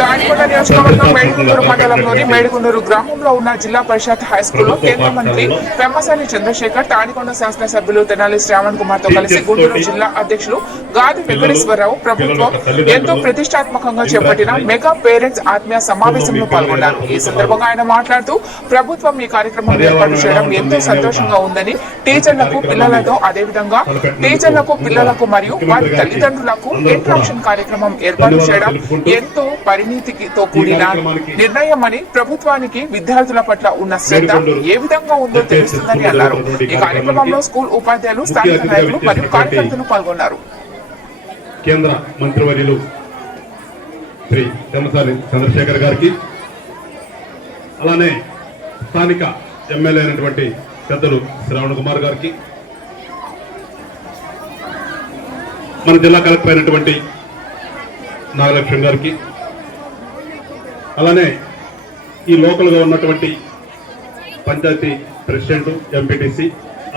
తాడికొండ నియోజకవర్గం మేడిగుండూరు మండలంలోని మేడిగుండూరు గ్రామంలో ఉన్న జిల్లా పరిషత్ హై స్కూల్లో కేంద్ర మంత్రి పెమ్మసాని చంద్రశేఖర్ తాడికొండ శాసనసభ్యులు తెనాలి శ్రావణ్ కుమార్తో కలిసి గుంటూరు జిల్లా అధ్యక్షులు గాది వెంకటేశ్వరరావు ప్రభుత్వం ఎంతో ప్రతిష్టాత్మకంగా చేపట్టిన మెగా పేరెంట్స్ ఆత్మీయ సమావేశంలో పాల్గొన్నారు. ఈ సందర్భంగా ఆయన మాట్లాడుతూ ప్రభుత్వం ఈ కార్యక్రమం ఏర్పాటు చేయడం ఎంతో సంతోషంగా ఉందని టీచర్లకు పిల్లలతో అదేవిధంగా టీచర్లకు పిల్లలకు మరియు వారి తల్లిదండ్రులకు ఇంట్రాక్షన్ కార్యక్రమం ఏర్పాటు చేయడం ఎంతో పరిణితితో కూడిన నిర్ణయమని ప్రభుత్వానికి విద్యార్థుల పట్ల ఉన్న శ్రద్ధ ఏ విధంగా ఉందో తెలుస్తుందని అన్నారు. ఈ కార్యక్రమంలో స్కూల్ ఉపాధ్యాయులు స్థానిక నాయకులు మరియు కార్యకర్తలు పాల్గొన్నారు. కేంద్ర మంత్రివర్యులు శ్రీ తెమ్మసాని చంద్రశేఖర్ గారికి అలానే స్థానిక ఎమ్మెల్యే అయినటువంటి పెద్దలు శ్రావణ కుమార్ గారికి మన జిల్లా కలెక్టర్ అయినటువంటి నాగలక్ష్మి గారికి అలానే ఈ లోకల్గా ఉన్నటువంటి పంచాయతీ ప్రెసిడెంట్ ఎంపీటీసీ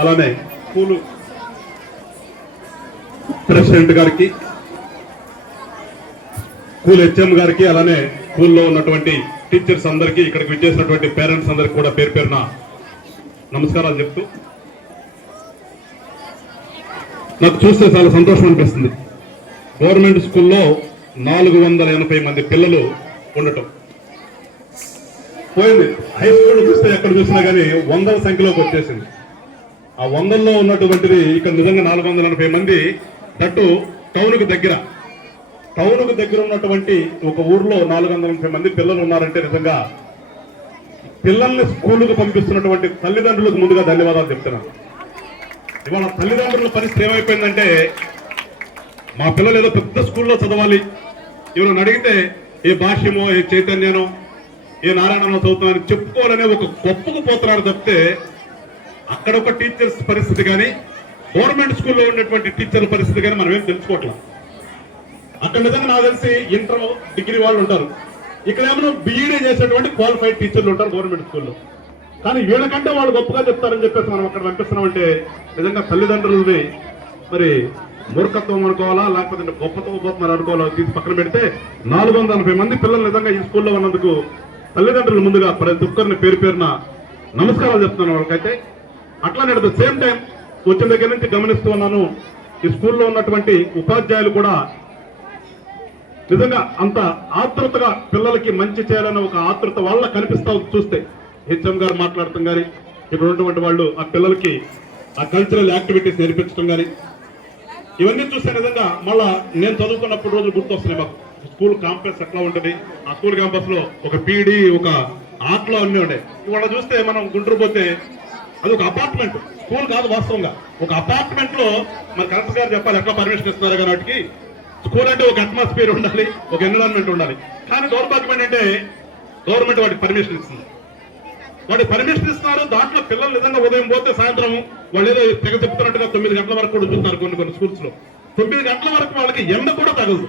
అలానే స్కూలు ప్రెసిడెంట్ గారికి స్కూల్ హెచ్ఎం గారికి అలానే స్కూల్లో ఉన్నటువంటి టీచర్స్ అందరికీ ఇక్కడికి విచ్చేసినటువంటి పేరెంట్స్ అందరికి కూడా పేరు పేరున నమస్కారాలు చెప్తూ నాకు చూస్తే చాలా సంతోషం అనిపిస్తుంది. గవర్నమెంట్ స్కూల్లో నాలుగు వందల ఎనభై మంది పిల్లలు ఉండటం. పోయింది. హై స్కూల్ చూస్తే ఎక్కడ చూసినా కానీ వందల సంఖ్యలోకి వచ్చేసింది. ఆ వందల్లో ఉన్నటువంటిది ఇక్కడ నిజంగా నాలుగు వందల ఎనభై మంది తట్టు టౌన్కు దగ్గర. టౌన్కు దగ్గర ఉన్నటువంటి ఒక ఊర్లో నాలుగు వందల ఎనభై మంది పిల్లలు ఉన్నారంటే నిజంగా పిల్లల్ని స్కూలుకు పంపిస్తున్నటువంటి తల్లిదండ్రులకు ముందుగా ధన్యవాదాలు చెప్తున్నాను ఇవాళ తల్లిదండ్రుల పరిస్థితి ఏమైపోయిందంటే మా పిల్లలు ఏదో పెద్ద స్కూల్లో చదవాలి. ఇవన్న అడిగితే ఏ భాష్యమో ఏ చైతన్యనో ఏ నారాయణనో చదువుతున్నారని చెప్పుకోవాలనే ఒక గొప్పకు పోతున్నారు తప్పితే అక్కడ ఒక టీచర్స్ పరిస్థితి కానీ గవర్నమెంట్ స్కూల్లో ఉండేటువంటి టీచర్ల పరిస్థితి కానీ మనం ఏం తెలుసుకోవట్లేదు అక్కడ నిజంగా నాకు తెలిసి ఇంటర్ డిగ్రీ వాళ్ళు ఉంటారు. ఇక్కడ ఏమైనా బీఈడీ చేసేటువంటి క్వాలిఫైడ్ టీచర్లు ఉంటారు గవర్నమెంట్ స్కూల్లో కానీ వీళ్ళకంటే వాళ్ళు గొప్పగా చెప్తారని చెప్పేసి మనం అక్కడ పంపిస్తున్నామంటే నిజంగా తల్లిదండ్రులని మరి మూర్ఖత్వం అనుకోవాలా లేకపోతే గొప్పతో పోతున్నారు అనుకోవాలా? తీసి పక్కన పెడితే నాలుగు మంది పిల్లలు నిజంగా ఈ స్కూల్లో ఉన్నందుకు తల్లిదండ్రులు ముందుగా ప్రతి ఒక్కరిని పేరు పేరున నమస్కారాలు చెప్తున్నాను వాళ్ళకైతే. అట్లానే అట్ ద సేమ్ టైం వచ్చిన దగ్గర నుంచి గమనిస్తూ ఉన్నాను ఈ స్కూల్లో ఉన్నటువంటి ఉపాధ్యాయులు కూడా నిజంగా అంత ఆతృతగా పిల్లలకి మంచి చేయాలనే ఒక ఆతృత వాళ్ళ కనిపిస్తా చూస్తే. హెచ్ఎం గారు మాట్లాడటం కానీ ఇక్కడ ఉన్నటువంటి వాళ్ళు ఆ పిల్లలకి ఆ కల్చరల్ యాక్టివిటీస్ నేర్పించడం కానీ ఇవన్నీ చూస్తే నిజంగా మళ్ళా నేను చదువుకున్నప్పుడు రోజు గుర్తొస్తున్నాయి మాకు. స్కూల్ కాంప్లెక్స్ ఎట్లా ఉంటుంది? ఆ స్కూల్ క్యాంపస్లో ఒక పీడి ఒక ఆటలు అన్నీ ఉన్నాయి. ఇవాళ చూస్తే మనం గుంటూరు పోతే అది ఒక అపార్ట్మెంట్ స్కూల్ కాదు వాస్తవంగా. ఒక అపార్ట్మెంట్లో మన కలెక్టర్ గారు చెప్పాలి ఎట్లా పర్మిషన్ ఇస్తున్నారు కాబట్టి స్కూల్ అంటే ఒక అట్మాస్ఫియర్ ఉండాలి ఒక ఎన్విరాన్మెంట్ ఉండాలి. కానీ దౌర్భాగ్యం అంటే గవర్నమెంట్ వాటికి పర్మిషన్ ఇస్తుంది వాటి పర్మిషన్ ఇస్తున్నారు దాంట్లో పిల్లలు నిజంగా ఉదయం పోతే సాయంత్రం వాళ్ళు ఏదో తెగ చెప్తున్నట్టుగా తొమ్మిది గంటల వరకు కూడా చూస్తున్నారు కొన్ని కొన్ని స్కూల్స్లో. తొమ్మిది గంటల వరకు వాళ్ళకి ఎండ కూడా తగదు